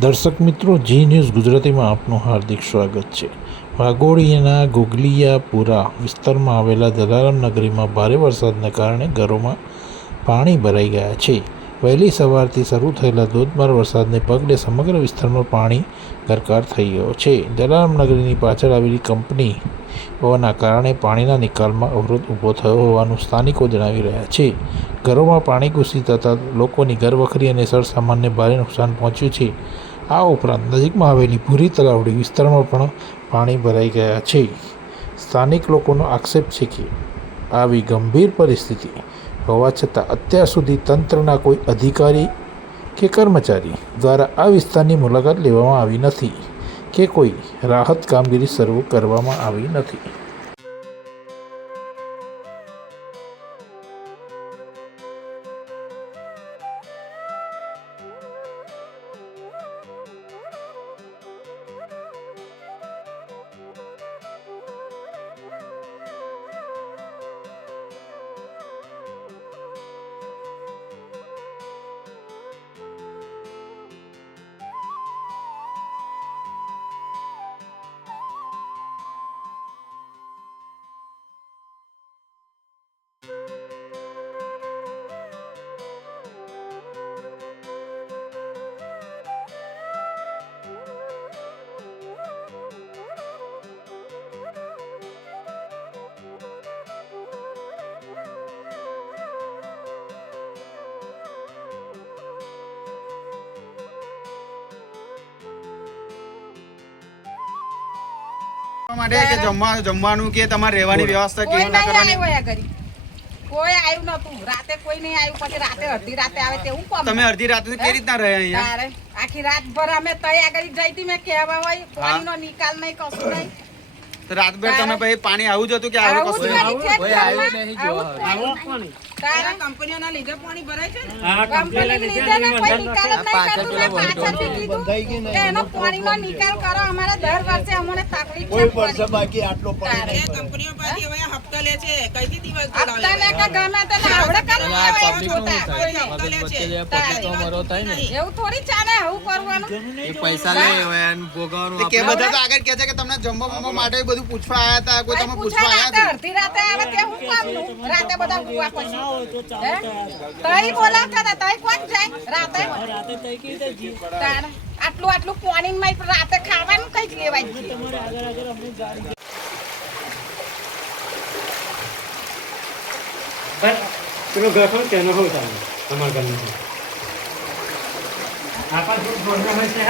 દર્શક મિત્રો, જી ન્યૂઝ ગુજરાતીમાં આપનું હાર્દિક સ્વાગત છે। વાઘોડિયાના ગોગલિયાપુરા વિસ્તારમાં આવેલા જલારામ નગરીમાં ભારે વરસાદને કારણે ઘરોમાં પાણી ભરાઈ ગયા છે। વહેલી સવારથી શરૂ થયેલા ધોધમાર વરસાદને પગલે સમગ્ર વિસ્તારમાં પાણી ગરકાવ થઈ ગયો છે। જલારામ નગરીની પાછળ આવેલી કંપની હોવાના કારણે પાણીના નિકાલમાં અવરોધ ઊભો થયો હોવાનું સ્થાનિકો જણાવી રહ્યા છે। ઘરોમાં પાણી ઘૂસી જતાં લોકોની ઘરવખરી અને સરસામાનને ભારે નુકસાન પહોંચ્યું છે। આ ઉપરાંત નજીકમાં આવેલી ભૂરી તલાવડી વિસ્તારમાં પણ પાણી ભરાઈ ગયા છે। સ્થાનિક લોકોનો આક્ષેપ છે કે આવી ગંભીર પરિસ્થિતિ હોવા છતાં અત્યાર સુધી તંત્રના કોઈ અધિકારી કે કર્મચારી દ્વારા આ વિસ્તારની મુલાકાત લેવામાં આવી નથી કે કોઈ રાહત કામગીરી શરૂ કરવામાં આવી નથી। માટે કે જમવાનું કે તમારે રહેવાની વ્યવસ્થા કેવી ના કરવાની કોઈ આવ્યું નતું રાતે કોઈ નહીં આવ્યું પછી રાતે અડધી રાતે આવે તેવું કોમ તમે અડધી રાતે કેવી રીતના રહે અહીંયા આખી રાત ભર અમે તઈ આગળ જઈતી મે કહેવા હોય પાણીનો નિકાલ નહીં કશું નહીં તો રાતભર તમે પછી પાણી આવું જ હતું કે આવું કશું કોઈ આવ્યું નહીં જો આવો પાણી તારા કંપનીઓના લીધે પાણી ભરાય છે કંપનીના લીધે ને કોઈ નિકાલ જ નહીં કરતું મેં પાછળથી કીધું કે એનો પાણીનો નિકાલ કરો અમારે દર વર્ષે અમને તકલીફ છે કોઈ વર્ષે બાકી આટલો પાણી કંપનીઓ પાછી હવે હપ્તા લે છે કઈ દિવસ હપ્તા લે કે ગમે તે આવડે કામ પબ્લિક નું થાય હપ્તા લે છે પબ્લિક મરો થાય ને એવું થોડી ચાલે આવું કરવાનું એ પૈસા લે હોય અને ભોગવવાનું કે બધા તો આગળ કહે છે કે તમને જમવા માટે બધું પૂછવા આયા હતા કોઈ તમે પૂછવા આયા હતા અડધી રાતે આવે તે હું કામનું રાતે બધા ગુવા પછી તઈ બોલાવતા હતા તઈ કોણ જાય રાતે તઈ કેવી રીતે જી આટલું પાણી માં રાતે ખાવાનું કઈ જ લેવાય છે પેલો ઘર હોય તેનો હોય તમારા ઘરનો આપણા શું હોય છે